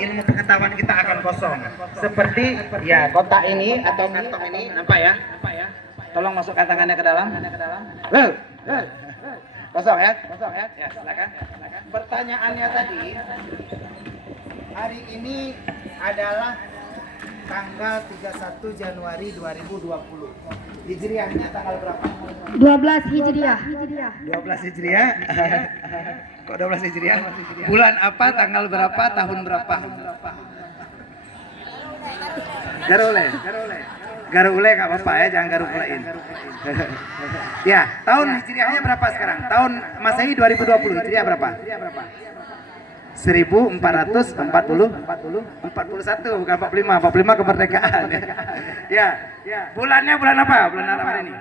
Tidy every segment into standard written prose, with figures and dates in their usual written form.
ilmu pengetahuan kita akan kosong. Seperti ya kotak ini atau kantong ini, nampak ya? Tolong masukkan tangannya ke dalam. Kosong ya? Ya, silakan. Pertanyaannya tadi, hari ini adalah tanggal 31 Januari 2020. Hijriahnya tanggal berapa? 12 Hijriah. 12 Hijriah. Kok 12 Hijriah? Bulan apa, tanggal berapa, tahun berapa? Garule. Garule enggak apa-apa ya, jangan garulein. Ya, tahun Hijriahnya berapa sekarang? Tahun Masehi 2020, Hijriah berapa? 1441, bukan 45 kemerdekaan. Ya, bulannya bulan apa? Bulan apa ini?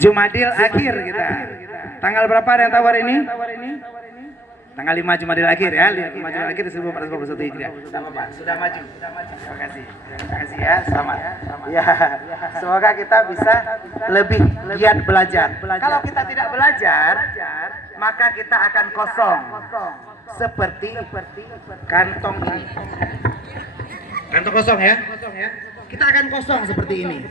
Jumadil Akhir kita. Tanggal berapa ada yang tahu hari ini? Tanggal 5 Jumadil Akhir ya. 5 Jumadil Akhir 1441 Hijriah. Sudah maju. Terima kasih. Terima kasih ya. Selamat. Ya. Semoga kita bisa lebih giat belajar. Kalau kita tidak belajar, maka kita akan kosong. Seperti kantong ini. Kantong kosong ya. Kita akan kosong seperti ini.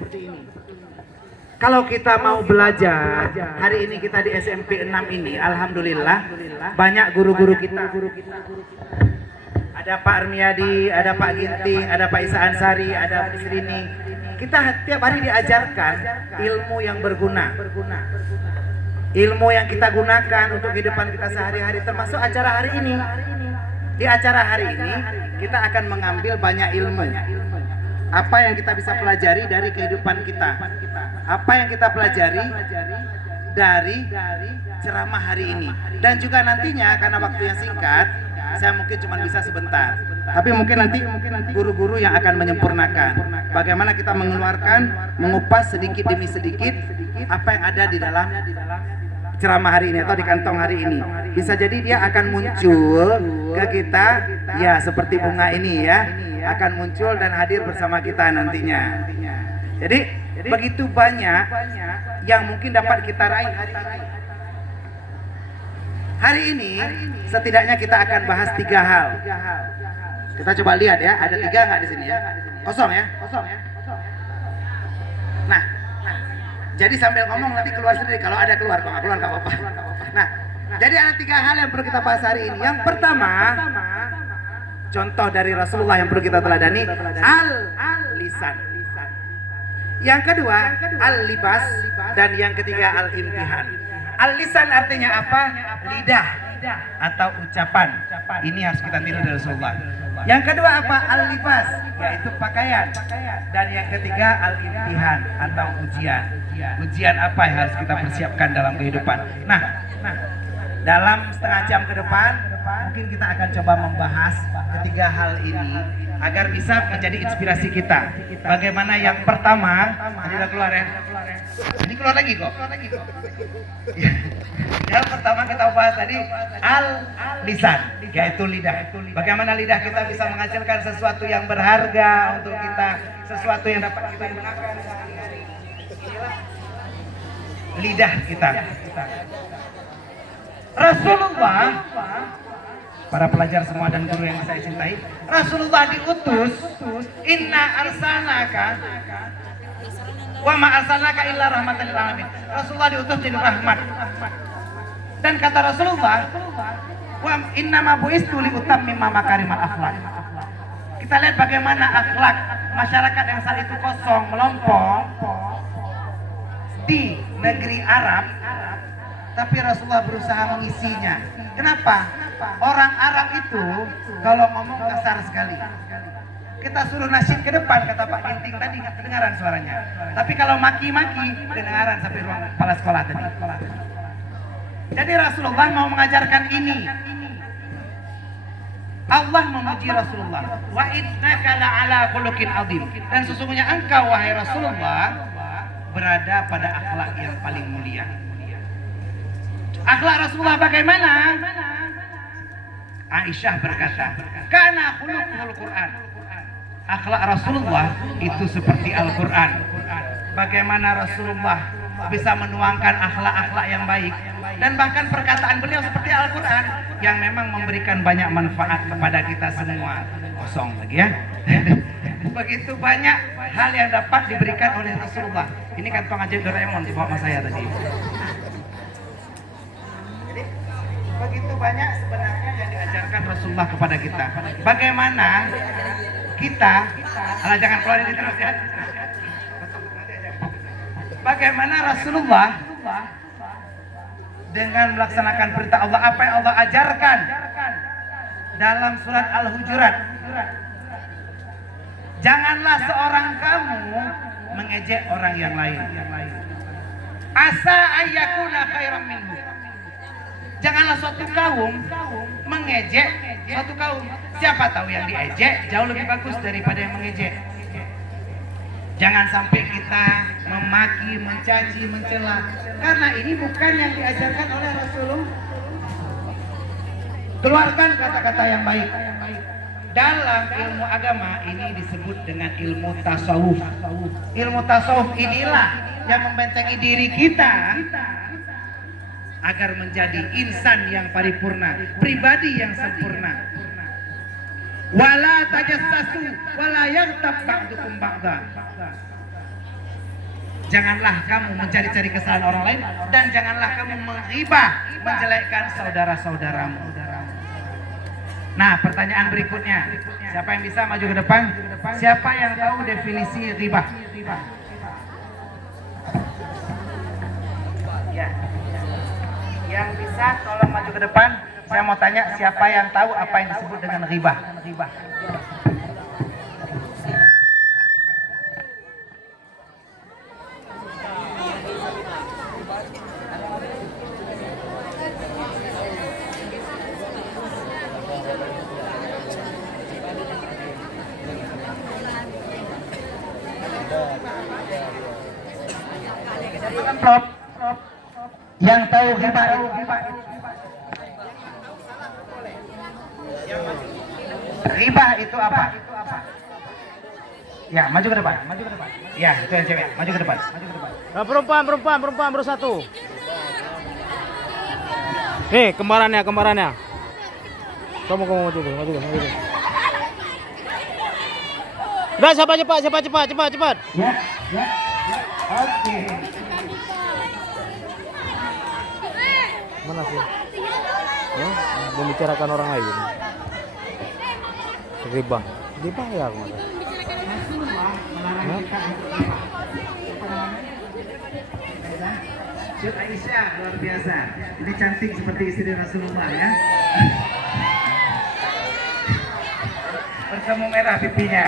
Kalau kita mau belajar, hari ini kita di SMP 6 ini, alhamdulillah banyak guru-guru kita. Ada Pak Armiadi, ada Pak Ginting, ada Pak Isa Ansari, ada Bu Srini. Kita tiap hari diajarkan ilmu yang berguna. Ilmu yang kita gunakan untuk kehidupan kita sehari-hari, termasuk acara hari ini. Di acara hari ini kita akan mengambil banyak ilmu. Apa yang kita bisa pelajari dari kehidupan kita? Apa yang kita pelajari dari ceramah hari ini? Dan juga nantinya karena waktu yang singkat, saya mungkin cuma bisa sebentar. Tapi mungkin nanti guru-guru yang akan menyempurnakan bagaimana kita mengupas sedikit demi sedikit apa yang ada di dalam ceramah hari ini atau di kantong hari ini. Bisa jadi dia akan muncul ke kita ya seperti bunga ini ya, akan muncul dan hadir bersama kita nantinya. Jadi begitu banyak yang mungkin dapat kita raih hari ini. Hari ini setidaknya kita akan bahas 3 hal. Kita coba lihat ya, ada 3 nggak di sini ya? Kosong ya? Nah, jadi sambil ngomong nanti keluar sendiri. Kalau ada keluar, kalau nggak keluar nggak apa-apa. Nah, jadi ada 3 hal yang perlu kita bahas hari ini. Yang pertama, contoh dari Rasulullah yang perlu kita teladani, al-lisan. Yang kedua, al-libas. Dan yang ketiga, al-imtihan. Al-lisan artinya apa? Lidah atau ucapan. Ini harus kita tiru dari Rasulullah. Yang kedua apa? Al-libas, yaitu pakaian. Dan yang ketiga, al-imtihan atau ujian. Ujian apa yang harus kita persiapkan dalam kehidupan. Nah, dalam setengah jam ke depan mungkin kita akan coba membahas 3 hal ini agar bisa menjadi inspirasi kita. Bagaimana yang pertama, ini udah keluar ya? Ini keluar lagi kok. Yang pertama kita bahas tadi al-lisan, yaitu lidah. Bagaimana lidah kita bisa menghasilkan sesuatu yang berharga untuk kita, sesuatu yang dapat kita gunakan sehari-hari. Lidah kita. Rasulullah, para pelajar semua dan guru yang saya cintai, Rasulullah diutus, inna arsalnaka wa ma arsalnaka illa rahmatan lil alamin. Rasulullah diutus jadi rahmat. Dan kata Rasulullah, wa inna ma buistu li utammima makarimal akhlak. Kita lihat bagaimana akhlak masyarakat yang saat itu kosong, melompong di negeri Arab, tapi Rasulullah berusaha mengisinya. Kenapa? Orang Arab itu kalau ngomong kasar sekali. Kita suruh nasyid ke depan, kata Pak Ginting tadi nggak kedengaran suaranya. Tapi kalau maki-maki kedengaran sampai ruang kepala sekolah tadi. Jadi Rasulullah mau mengajarkan ini. Allah memuji Rasulullah. Wa innaka la'ala khuluqin adzim. Dan sesungguhnya engkau wahai Rasulullah berada pada akhlak yang paling mulia. Akhlak Rasulullah bagaimana? Aisyah berkata, "Kana khuluqul Qur'an." Akhlak Rasulullah itu seperti Al-Qur'an. Bagaimana Rasulullah bisa menuangkan akhlak-akhlak yang baik? dan bahkan perkataan beliau seperti Al-Quran yang memang memberikan banyak manfaat kepada kita semua. Kosong lagi ya. Begitu banyak hal yang dapat diberikan oleh Rasulullah. Ini kantong ajaib Doraemon dibawa sama saya tadi. Jadi begitu banyak sebenarnya yang diajarkan Rasulullah kepada kita. Bagaimana kita, jangan keluar ini terus ya. Bagaimana Rasulullah dengan melaksanakan perintah Allah, apa yang Allah ajarkan dalam surat Al-Hujurat. Janganlah seorang kamu mengejek orang yang lain. Asa ayyakuna khairan minhu. Janganlah suatu kaum mengejek suatu kaum. Siapa tahu yang diejek jauh lebih bagus daripada yang mengejek. Jangan sampai kita memaki, mencaci, mencela, karena ini bukan yang diajarkan oleh Rasulullah. Keluarkan kata-kata yang baik. Dalam ilmu agama ini disebut dengan ilmu tasawuf. Ilmu tasawuf inilah yang membentengi diri kita agar menjadi insan yang paripurna, pribadi yang sempurna. Wala tajassasu wala yaghtab ba'dukum ba'da. Janganlah kamu mencari-cari kesalahan orang lain dan janganlah kamu menghibah, menjelekkan saudara-saudaramu. Nah, pertanyaan berikutnya, siapa yang bisa maju ke depan? Siapa yang tahu definisi ghibah? Ya. Yang bisa tolong maju ke depan. Saya mau tanya, siapa yang tahu apa yang disebut dengan ghibah? Yang tahu ghibah. Ghibah itu apa? Ya, maju ke depan. Ya, itu yang cewek. Maju ke depan. Nah, perempuan bersatu. Nih, kembarannya. Kamu maju dulu. Udah, siapa cepat. Ya. Oke. Mana sih? Membicarakan orang lain. Ghibah ya kemana? Rasulullah melarang kita untuk ghibah. Syed Aisyah luar biasa. Ini cantik seperti istri Rasulullah ya. Bersemu merah pipinya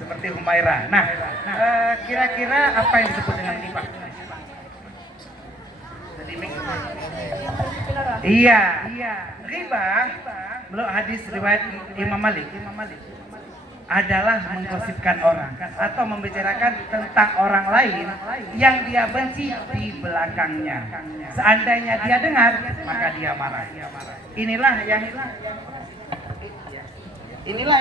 seperti Humairah. Nah, kira-kira apa yang disebut dengan ghibah? Iya. Ghibah menurut hadis riwayat Imam Malik adalah menggosipkan orang atau membicarakan tentang orang lain yang dia benci di belakangnya. Seandainya dia dengar, maka dia marah. Inilah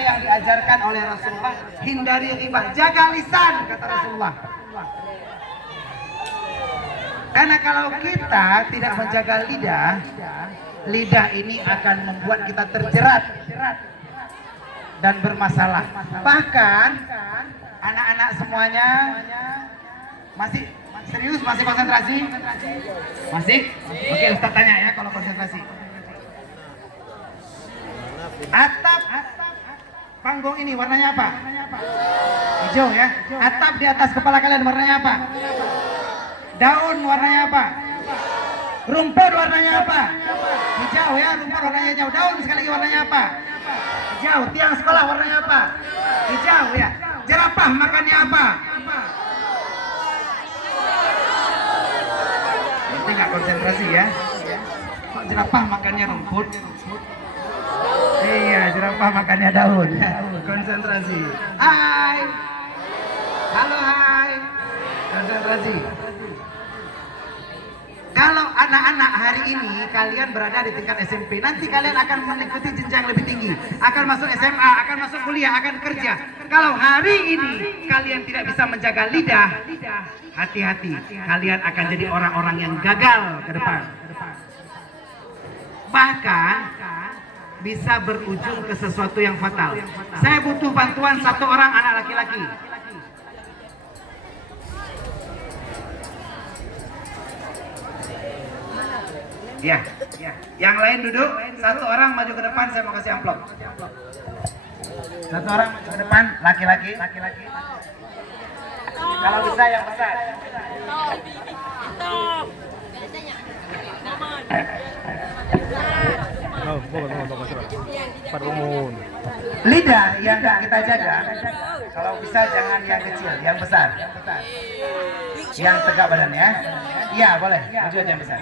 yang diajarkan oleh Rasulullah. Hindari ghibah, jaga lisan, kata Rasulullah. Karena kalau kita tidak menjaga lidah ini akan membuat kita terjerat dan bermasalah. Bahkan anak-anak semuanya masih serius, masih konsentrasi? Masih? Oke, Ustaz tanya ya kalau konsentrasi. Atap panggung ini warnanya apa? Hijau ya. Atap di atas kepala kalian warnanya apa? Daun warnanya apa? Rumput warnanya apa? Hijau ya, rumput warnanya hijau. Daun sekali lagi warnanya apa? Hijau. Tiang sekolah warnanya apa? Hijau ya. Jerapah makannya apa? Nanti nggak konsentrasi ya. Kok jerapah makannya rumput? Iya, jerapah makannya daun. Konsentrasi. Hai. Halo hai. Konsentrasi. Kalau anak-anak hari ini kalian berada di tingkat SMP, nanti kalian akan mengikuti jenjang lebih tinggi, akan masuk SMA, akan masuk kuliah, akan kerja. Kalau hari ini kalian tidak bisa menjaga lidah, hati-hati, kalian akan jadi orang-orang yang gagal ke depan. Bahkan bisa berujung ke sesuatu yang fatal. Saya butuh bantuan satu orang anak laki-laki. Ya, yang lain duduk, satu orang maju ke depan, saya mau kasih amplop. Satu orang maju ke depan, laki-laki. Kalau bisa yang besar. Oh, bukan. Lidah yang nggak kita jaga, kalau bisa jangan yang kecil, yang besar. Yang tegak badannya. Iya, boleh. Maju aja yang besar.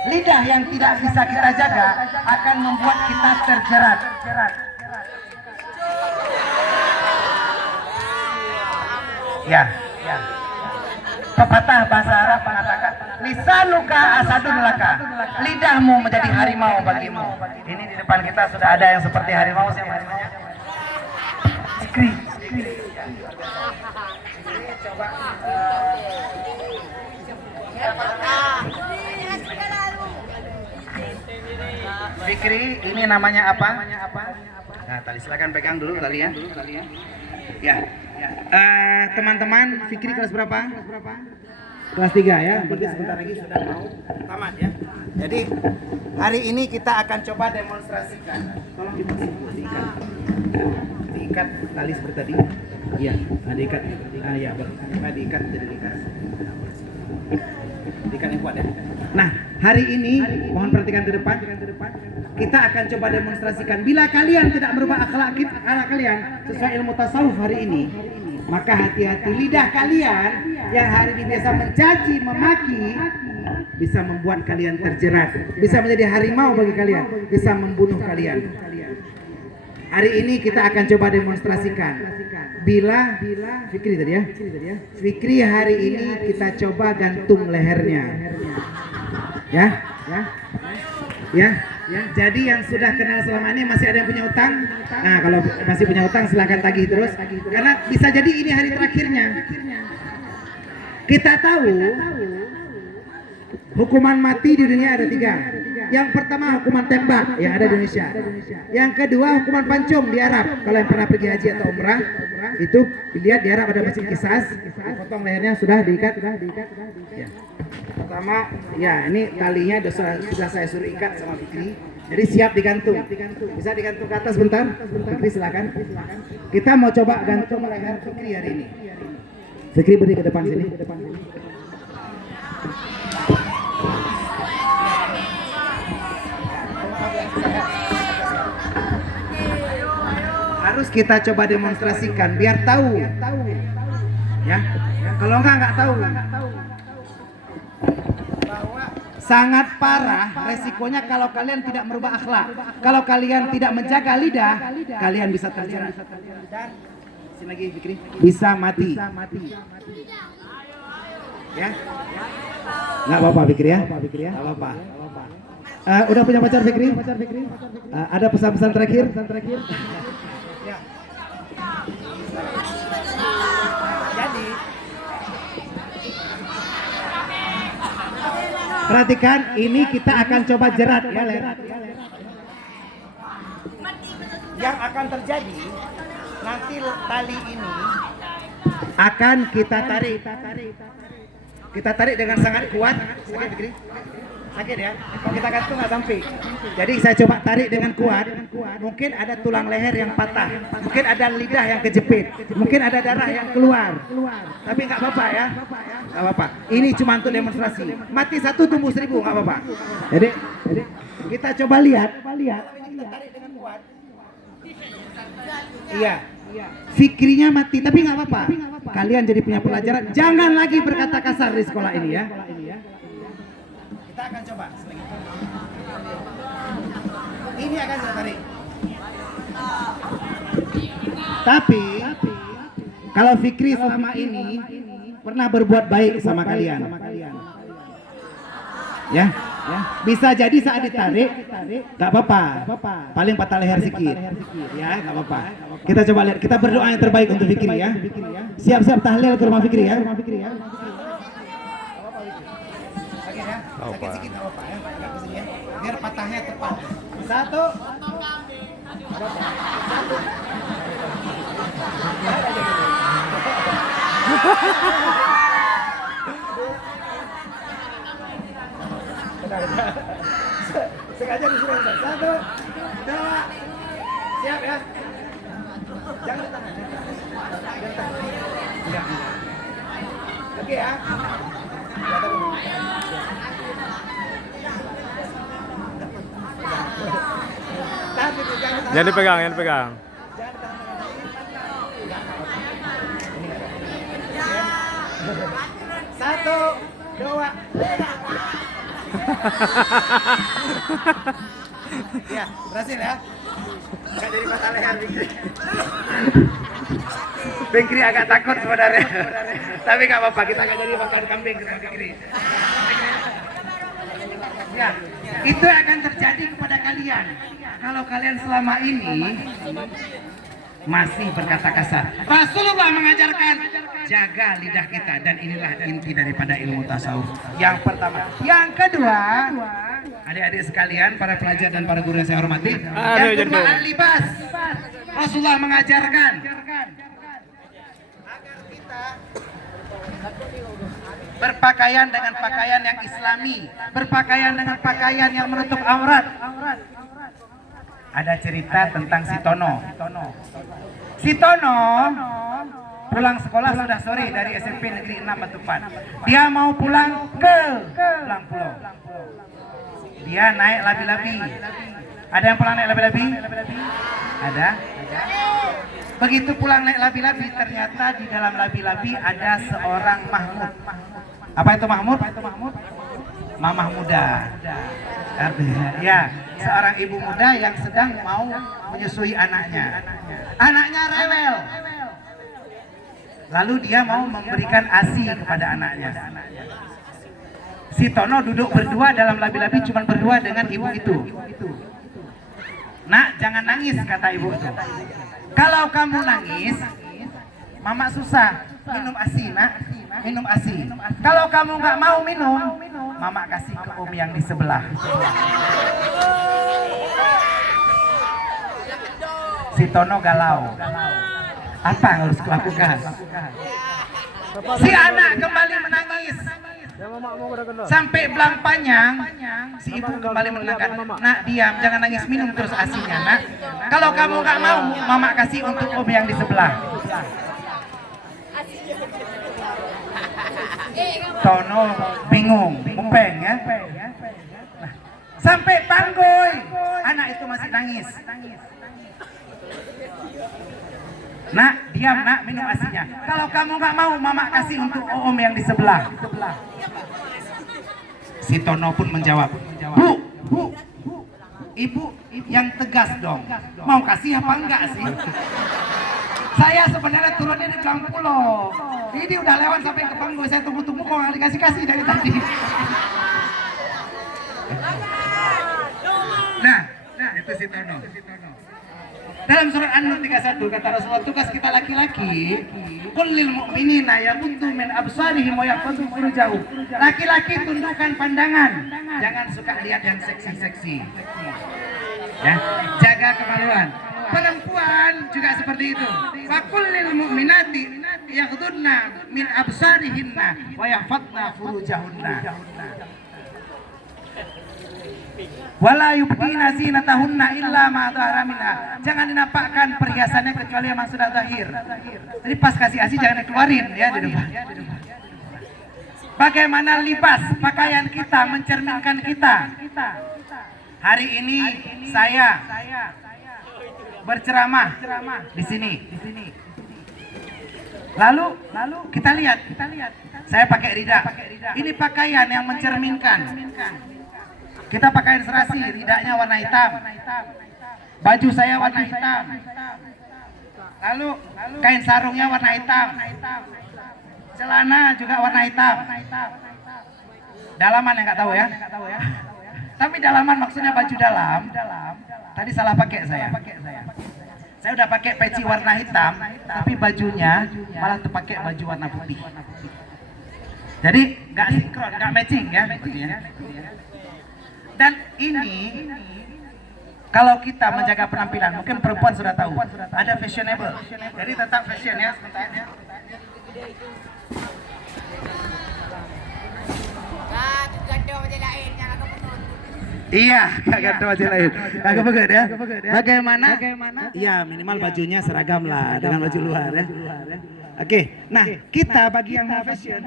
Lidah yang tidak bisa kita jaga akan membuat kita terjerat. Ya. Pepatah bahasa Arab mengatakan, lisanuka asadun laka, lidahmu menjadi harimau bagimu. Ini di depan kita sudah ada yang seperti harimau. Siapa namanya? Fikri. Coba. Fikri, ini namanya apa? Nah, tali silakan pegang dulu tali ya. Ya. Teman-teman, Fikri kelas berapa? Kelas 3 ya. Berarti sebentar lagi sudah mau tamat ya. Jadi hari ini kita akan coba demonstrasikan. Tolong diikat tali seperti tadi. Iya, diikat. Ya, diikat jadi likas. Diikat yang kuat ya. Nah, hari ini mohon perhatikan ke depan. Kita akan coba demonstrasikan. Bila kalian tidak merubah akhlak anak kalian sesuai ilmu tasawuf hari ini, maka hati-hati, lidah kalian yang hari ini biasa mencaci, memaki, bisa membuat kalian terjerat, bisa menjadi harimau bagi kalian, bisa membunuh kalian. Hari ini kita akan coba demonstrasikan. Bila Fikri tadi ya, Fikri hari ini kita coba gantung lehernya. Ya. Jadi yang sudah kenal selama ini masih ada yang punya utang. Nah, kalau masih punya utang silakan tagih terus. Karena bisa jadi ini hari terakhirnya. Kita tahu hukuman mati di dunia ada 3. Yang pertama hukuman tembak yang ada di Indonesia. Yang kedua hukuman pancung di Arab. Kalau yang pernah pergi haji atau umrah, itu dilihat di Arab ada masjid Qisas, potong lehernya sudah diikat. Ya. Pertama, ya ini talinya sudah saya suruh ikat sama Fikri. Jadi siap digantung. Bisa digantung ke atas bentar. Fikri silakan. Kita mau coba gantung leher Fikri hari ini. Fikri berdiri ke depan sini. Harus kita coba demonstrasikan biar tahu. Ya. Kalau nggak tahu. Sangat parah resikonya kalau kalian tidak merubah akhlak. Kalau kalian tidak menjaga lidah, kalian bisa terjerat. Dan sini lagi Fikri, bisa mati. Ya, nggak apa-apa Fikri ya. Nggak apa-apa. Udah punya pacar Fikri? Ada pesan-pesan terakhir? Ya. Jadi perhatikan, ini kita akan coba jerat ya, Yang akan terjadi nanti tali ini akan kita tarik. Kita tarik dengan sangat kuat. Sakit ya? Kalau kita gantung nggak sampai. Jadi saya coba tarik dengan kuat. Mungkin ada tulang leher yang patah. Mungkin ada lidah yang kejepit. Mungkin ada darah yang keluar. Tapi nggak apa-apa ya. Nggak apa-apa. Ini cuma untuk demonstrasi. Mati 1 tumbuh 1000 nggak apa-apa. Jadi kita coba lihat. Tarik dengan kuat. Iya. Fikrinya mati, tapi nggak apa-apa. Kalian jadi punya pelajaran. Jangan lagi berkata kasar di sekolah ini ya. Kita akan coba. Ini akan saya tarik. Tapi kalau Fikri selama ini pernah berbuat baik sama kalian. Ya, bisa jadi saat ditarik, nggak apa-apa. Paling patah leher sedikit, ya, nggak apa-apa. Kita coba lihat, kita berdoa yang terbaik untuk Fikri ya. Siap-siap tahlil ke rumah Fikri ya. Apa? Biar patahnya tepat. Satu. Sengaja disuruh Ustaz. Satu, dua, siap ya. Jangan tangan. Siap. Oke ya. Jangan dipegang, jangan dipegang. Satu, dua. Ya, berhasil ya. Nggak jadi patah leher Fikri agak takut sebenarnya. Tapi nggak apa-apa, kita nggak jadi makan kambing ke Fikri. Ya, itu akan terjadi kepada kalian. Kalau kalian selama ini masih berkata kasar. Rasulullah mengajarkan jaga lidah kita, dan inilah inti daripada ilmu tasawuf. Yang pertama, yang kedua, adik-adik sekalian, para pelajar dan para guru yang saya hormati, yang kedua al-libas. Rasulullah mengajarkan agar kita berpakaian dengan pakaian yang islami, berpakaian dengan pakaian yang menutup aurat. Ada cerita tentang si Tono. Si Tono pulang sekolah sudah sore dari SMP Negeri 6 Batupan. Dia mau pulang ke Pulang Pulau. Dia naik labi-labi. Ada yang pulang naik labi-labi? Ada. Begitu pulang naik labi-labi, ternyata di dalam labi-labi ada seorang Mahmud. Apa itu Mahmud? Mamah muda. Ya, seorang ibu muda yang sedang mau menyusui anaknya. Anaknya rewel. Lalu dia mau memberikan ASI kepada anaknya. Si Tono duduk berdua dalam labi-labi, cuma berdua dengan ibu itu. Nak, jangan nangis, kata ibu itu. Kalau kamu nangis, mama susah. Minum ASI, nak. Minum ASI. Kalau kamu nggak mau minum, mama kasih ke om yang di sebelah. Si Tono galau. Apa yang harus kulakukan? Si anak kembali menangis. Sampai belang panjang, si ibu kembali menenangkan. Nak, diam, jangan nangis, minum terus asinya, nak. Kalau kamu nggak mau, mama kasih untuk om yang di sebelah. Tono bingung, mupeng ya. Nah, sampai Tanggoy, anak itu masih nangis. Nak, diam, nak, minum asinya. Kalau kamu nggak mau, mama kasih untuk om yang di sebelah. Si Tono pun menjawab, Bu, ibu yang tegas dong. Mau kasih apa enggak sih? Saya sebenarnya turunnya di Pulang Pulau. Ini udah lewat sampai ke Panggo. Saya tunggu-tunggu kok nggak dikasih-kasih dari tadi. Nah, itu si Tono. Dalam surat An-Nur 31 kata Rasulullah, tugas kita laki-laki, kullil mu'minina yaghuddu min absarihim wa yahfazu furujahum. Laki-laki tundukkan pandangan, jangan suka lihat yang seksi-seksi. Ya, jaga kemaluan. Perempuan juga seperti itu. Wa kullil mu'minati yaghuddna min absarihinna wa yahfazna furujahunna. Wala yubdina zinatahunna illa ma dhahara minha. Jangan dinampakkan perhiasannya kecuali yang sudah zahir. Jadi pas kasih ASI jangan dikeluarin ya di depan. Bagaimana libas pakaian kita mencerminkan kita. Hari ini saya berceramah di sini. Lalu kita lihat saya pakai rida. Ini pakaian yang mencerminkan. Kita pakaian serasi, ridanya warna hitam. Baju saya warna hitam. Lalu kain sarungnya warna hitam. Celana juga warna hitam. Dalaman yang nggak tahu ya. Tapi dalaman maksudnya baju dalam. Tadi salah pakai saya. Saya udah pakai peci warna hitam, tapi bajunya malah terpakai baju warna putih. Jadi nggak sinkron, nggak matching ya bajunya. Dan ini kalau kita menjaga penampilan, mungkin perempuan sudah tahu, ada fashionable. Jadi tetap fashion ya. Iya, kagak ada wajah lain. Kagak begitu ya. Bagaimana? Iya, minimal bajunya seragam lah dengan baju luar ya. Oke, nah kita bagi yang mau fashion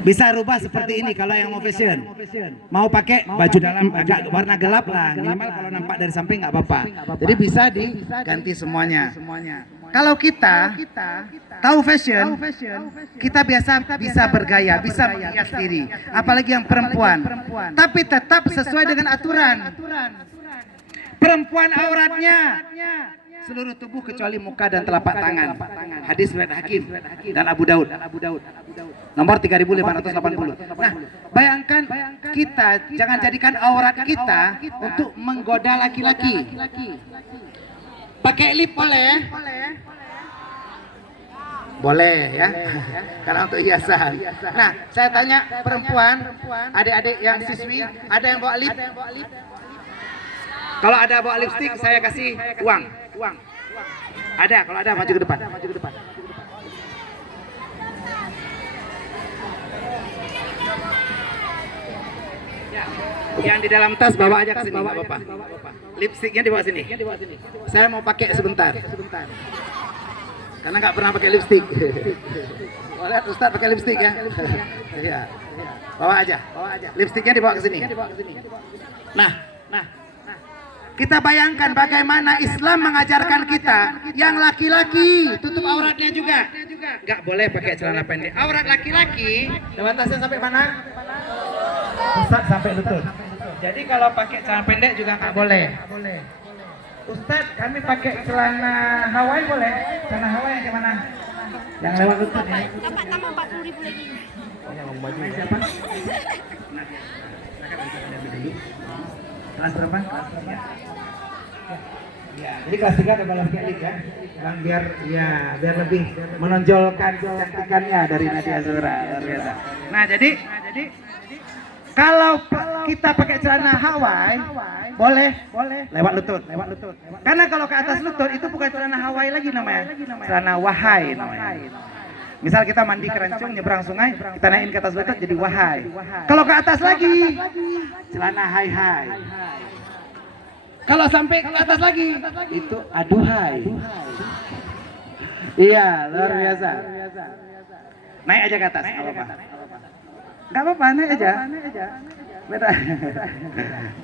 bisa rubah seperti ini kalau yang mau fashion. Mau pakai baju dalam agak warna gelap lah, minimal kalau nampak dari samping nggak apa-apa. Jadi bisa diganti semuanya. Kalau kita tahu fashion, kita bisa bergaya, bisa menghias diri. Apalagi yang perempuan. Tapi tetap sesuai dengan aturan. Perempuan auratnya seluruh tubuh kecuali muka dan telapak tangan. Hadis riwayat Hakim dan Abu Daud. Nomor 3580. Nah, bayangkan kita jangan jadikan aurat kita untuk menggoda laki-laki. Pakai lip boleh? Boleh ya. Karena untuk hiasan. Nah, saya tanya perempuan, adik-adik yang siswi, ada yang bawa lip? Kalau ada bawa lipstik, saya kasih uang. Ada, kalau ada maju ke depan. Yang di dalam tas bawa aja ke sini, nggak apa-apa. Lipstiknya dibawa sini. Saya mau pakai sebentar. Karena nggak pernah pakai lipstik. Lihat Ustadz pakai lipstik ya. Iya. Bawa aja. Lipstiknya dibawa ke sini. Nah, kita bayangkan bagaimana Islam mengajarkan kita yang laki-laki tutup auratnya juga. Nggak boleh pakai celana pendek. Aurat laki-laki, dewan tasnya sampai mana? Ustadz sampai lutut. Jadi kalau pakai celana pendek juga nggak boleh. Ustadz, kami pakai celana Hawaii boleh? Celana Hawaii yang gimana? Yang lewat lutut ya? Dapat tambah 40.000 lagi. Siapa? Kelas berapa? Ya, jadi kelas 3 ada balap kelik ya. Yang biar lebih menonjolkan kecantikannya dari Nadia Zura. Nah, jadi kalau kita pakai celana Hawaii boleh lewat lutut. Karena kalau ke atas lutut itu bukan celana Hawaii lagi namanya. Celana wahai namanya. Misal kita mandi keranjung nyebrang sungai, kita naikin ke atas lutut jadi wahai. Kalau ke atas lagi celana hai. Kalau sampai ke atas lagi itu aduhai. Iya, luar biasa. Naik aja ke atas, nggak apa-apa, naik aja. Beda.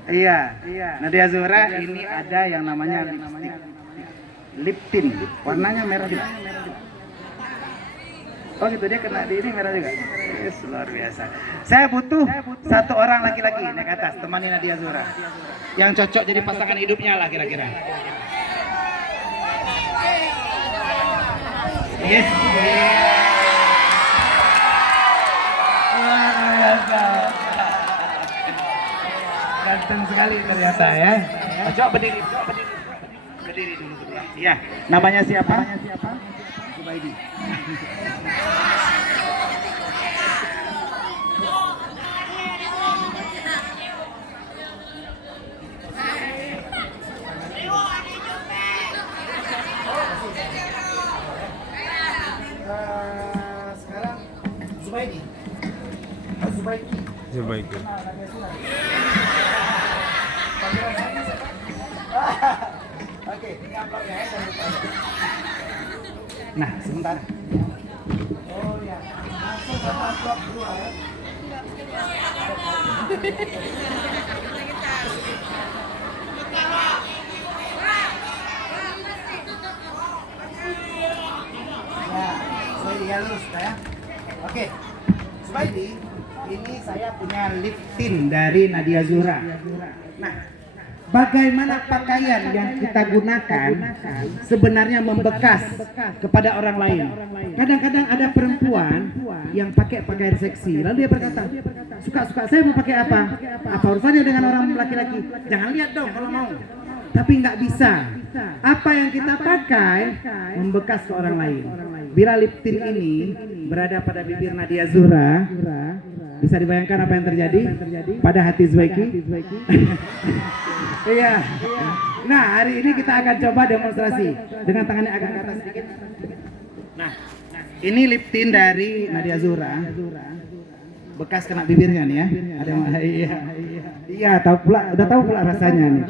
Iya. Nadia Zura ini ada yang namanya lipstick, lip tint, warnanya merah juga. Oh gitu, dia kena di ini merah juga. Yes, luar biasa. Saya butuh satu orang laki-laki naik ke atas, temani Nadia Zura. Yang cocok jadi pasangan hidupnya lah kira-kira. Yes. Luar biasa. Ganteng sekali ternyata ya. Coba berdiri. Berdiri dulu. Iya. Namanya siapa? Zubaidi. Sekarang Zubaidi. Oke, ini amplopnya ya. Nah, sebentar. Oh ya, masuk ke amplop 2 ya. Zubaidi ya, lurus ya. Oke, Zubaidi, ini saya punya lip tint dari Nadia Zura. Nah, bagaimana pakaian yang kita gunakan sebenarnya membekas kepada orang lain. Kadang-kadang ada perempuan yang pakai pakaian seksi, lalu dia berkata, suka-suka saya mau pakai apa? Apa urusannya dengan orang laki-laki? Jangan lihat dong kalau mau. Tapi nggak bisa. Apa yang kita pakai membekas ke orang lain. Bila lip tint ini berada pada bibir Nadia Zura, bisa dibayangkan apa yang terjadi pada hati Zweki? Iya. Nah, hari ini kita akan coba demonstrasi dengan tangannya agak ke atas sedikit. Nah, ini lip tint dari Nadia Zura. Bekas kena bibirnya nih ya. Ada yang iya. Iya, udah tahu pula rasanya nih.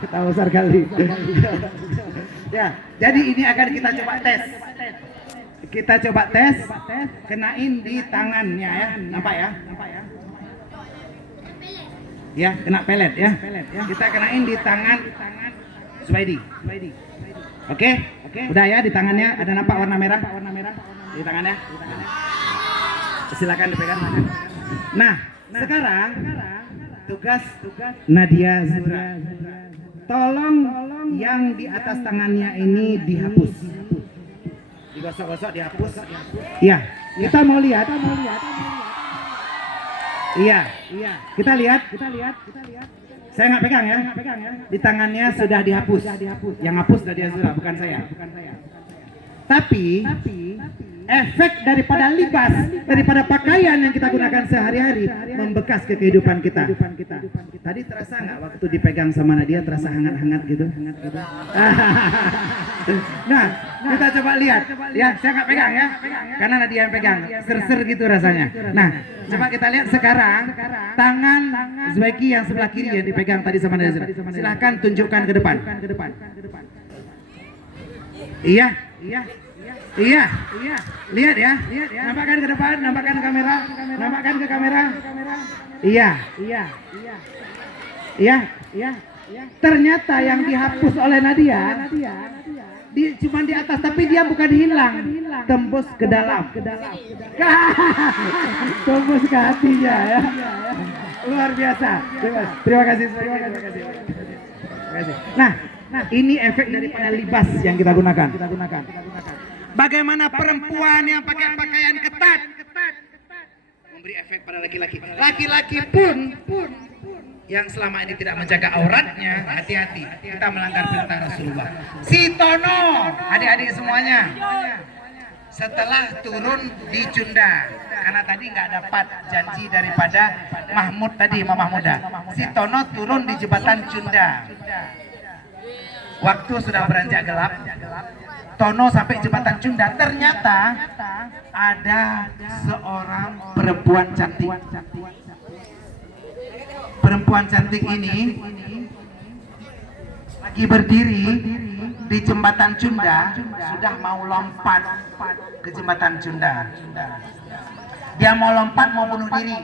Tahu sekali. Ya, jadi ini akan kita coba tes. Kita coba tes, kenain di tangannya ya. Nampak ya? Ya, kena pelet ya. Kita kenain di tangan Swaidi. Oke? Udah ya di tangannya ada nampak warna merah? Di tangannya. Silakan dipegang. Nah, sekarang tugas Nadia Zura. Tolong yang di atas tangannya ini dihapus. Digosok-gosok dihapus. Iya, kita mau lihat. Iya. Kita lihat. Saya nggak pegang ya. Di tangannya sudah dihapus. Yang hapus Nadia Zura, bukan saya. Tapi efek daripada libas, daripada pakaian yang kita gunakan sehari-hari membekas ke kehidupan kita. Tadi terasa nggak waktu dipegang sama Nadia, terasa hangat-hangat gitu? Nah, kita coba lihat. Ya, saya nggak pegang ya, karena Nadia yang pegang. Ser-ser gitu rasanya. Nah, coba kita lihat sekarang tangan Zweki yang sebelah kiri yang dipegang tadi sama Nadia. Silahkan tunjukkan ke depan. Iya. Lihat ya. Nampakkan ke depan, nampakkan ke kamera. Iya. Ternyata yang dihapus oleh Nadia cuma di atas, tapi dia bukan hilang, tembus ke dalam. Tembus ke hatinya ya. Luar biasa. Terima kasih. Nah, ini efek daripada libas yang kita gunakan. Bagaimana perempuan yang pakai pakaian ketat memberi efek pada laki-laki. Laki-laki pun yang selama ini tidak menjaga auratnya, hati-hati, kita melanggar perintah Rasulullah. Si Tono, adik-adik semuanya, setelah turun di Cunda, karena tadi nggak dapat janji daripada Mahmud tadi, Mama Muda. Si Tono turun di jembatan Cunda. Waktu sudah beranjak gelap, Tono sampai jembatan Cunda, ternyata ada seorang perempuan cantik. Perempuan cantik ini lagi berdiri di jembatan Cunda, sudah mau lompat ke jembatan Cunda. Dia mau lompat, mau bunuh diri.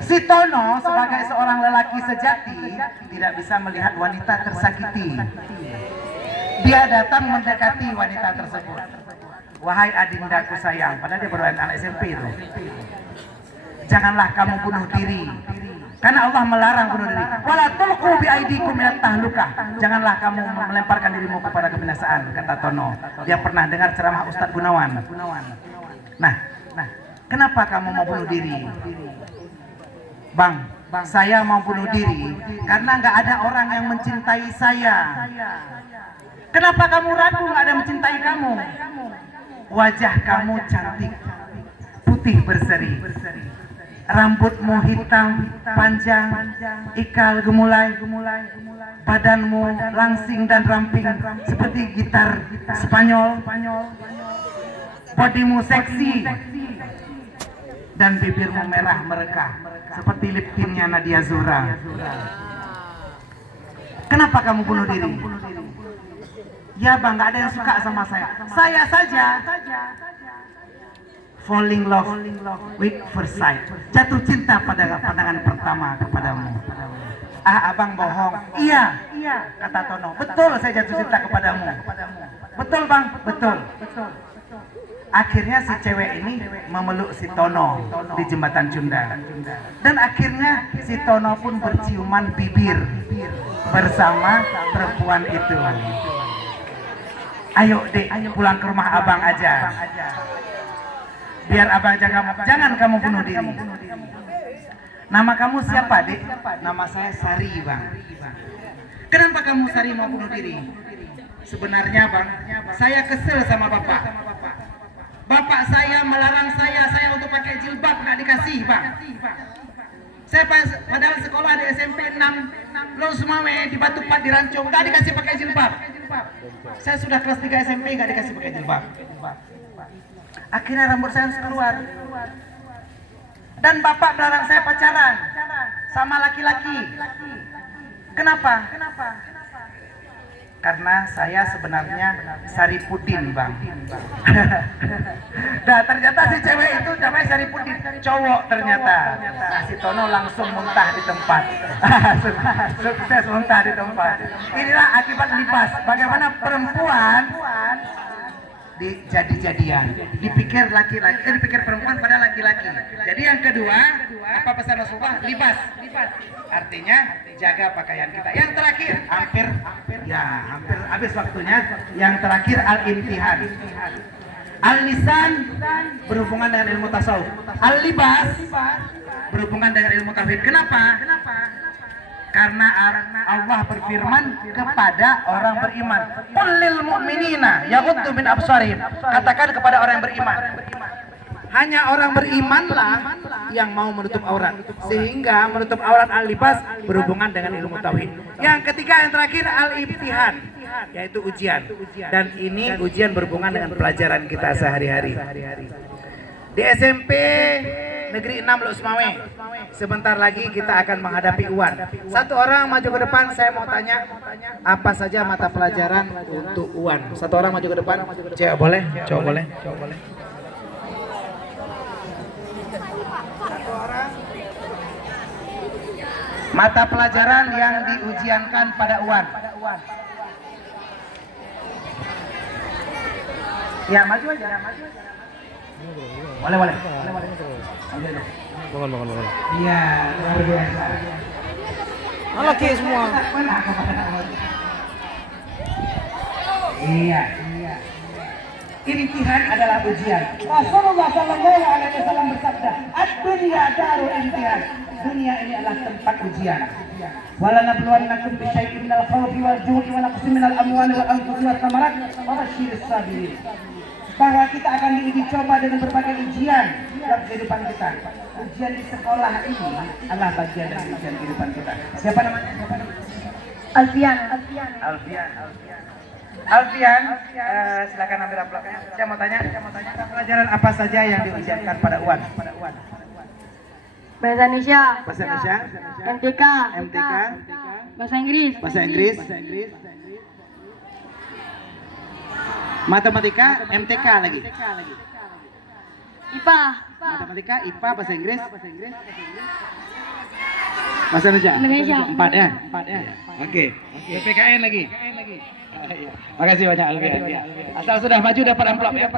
Si Tono sebagai seorang lelaki sejati tidak bisa melihat wanita tersakiti. Dia datang mendekati wanita tersebut. Wahai adindaku sayang, padahal dia baru anak SMP itu. Janganlah kamu bunuh diri, karena Allah melarang bunuh diri. Wala tulqu biaidikum minat tahlukah. Janganlah kamu melemparkan dirimu kepada kebinasaan, kata Tono. Dia pernah dengar ceramah Ustadz Gunawan. Nah, kenapa kamu mau bunuh diri? Bang, saya mau bunuh diri karena nggak ada orang yang mencintai saya. Kenapa kamu ragu nggak ada yang mencintai kamu? Wajah kamu cantik, putih berseri, rambutmu hitam, panjang, ikal gemulai, badanmu langsing dan ramping seperti gitar Spanyol, bodimu seksi, dan bibirmu merah merekah seperti lip tintnya Nadia Zura. Kenapa kamu bunuh diri? Ya bang, gak ada yang suka sama saya. Saya saja falling love with first sight, jatuh cinta pada pandangan pertama kepadamu. Abang bohong. Iya, kata Tono. Betul, saya jatuh cinta kepadamu. Betul bang, betul. Akhirnya si cewek ini memeluk si Tono di jembatan Cunda. Dan akhirnya si Tono pun berciuman bibir bersama perempuan itu. Ayo dek, pulang ke rumah abang aja. Biar abang jaga, jangan kamu bunuh diri. Nama kamu siapa dek? Nama saya Sari bang. Kenapa kamu Sari mau bunuh diri? Sebenarnya bang, saya kesel sama bapak. Bapak saya melarang saya untuk pakai jilbab, nggak dikasih bang. Saya padahal sekolah di SMP 6 Lo Sumawe di Batu Pat di Rancong, nggak dikasih pakai jilbab. Saya sudah kelas 3 SMP nggak dikasih pakai jilbab. Akhirnya rambut saya harus keluar. Dan bapak melarang saya pacaran sama laki-laki. Kenapa? Karena saya sebenarnya Saripudin bang. Nah ternyata si cewek itu namanya Saripudin, cowok ternyata. Nah si Tono langsung muntah di tempat. Sukses muntah di tempat. Inilah akibat lipas. Bagaimana perempuan jadi-jadian, dipikir laki-laki, dipikir perempuan pada laki-laki. Jadi yang kedua, apa pesan Rasulullah? Libas. Artinya jaga pakaian kita. Yang terakhir, hampir habis waktunya. Yang terakhir al-imtihan. Al-lisan berhubungan dengan ilmu tasawuf. Al-libas berhubungan dengan ilmu tauhid. Kenapa? Karena Allah berfirman kepada orang beriman, qul lil mu'minina yaghuddu min absarihim. Katakan kepada orang yang beriman, hanya orang berimanlah yang mau menutup aurat. Sehingga menutup aurat al-libas berhubungan dengan ilmu tauhid. Yang ketiga, yang terakhir al-ibtihan, yaitu ujian. Dan ini ujian berhubungan dengan pelajaran kita sehari-hari. Di SMP Negeri 6 Lo Sumawe, sebentar lagi kita akan menghadapi UAN. Satu orang maju ke depan, saya mau tanya apa saja mata pelajaran untuk UAN. Satu orang maju ke depan. Cewek boleh? Cowok boleh? Mata pelajaran yang diujiankan pada UAN. Ya maju aja. Boleh. Bangun. Iya, luar biasa. Laki semua. Iya. Imtihan adalah ujian. Rasulullah Shallallahu Alaihi Wasallam bersabda, "Ad-dunya darul imtihan." Dunia ini adalah tempat ujian. Walanabluwannakum bisyai'in minal khawfi wal ju'i wa naqsin minal amwali wal anfusi wat thamarat wa basyyiris sabirin. Bahwa kita akan diuji coba dengan berbagai ujian dalam kehidupan kita. Ujian di sekolah ini adalah bagian dari ujian kehidupan kita. Siapa namanya? Alfian. Alfian, silakan ambil amplopnya. Saya mau tanya, pelajaran apa saja yang diujiankan pada UAN? Bahasa Indonesia. Bahasa Indonesia, MTK. Bahasa Inggris. Matematika, MTK lagi. IPA. Matematika, IPA, bahasa Inggris. Bahasa Indonesia. 4 ya. Oke. PPKN lagi. Makasih banyak Alfian. Asal sudah maju dapat amplop ya.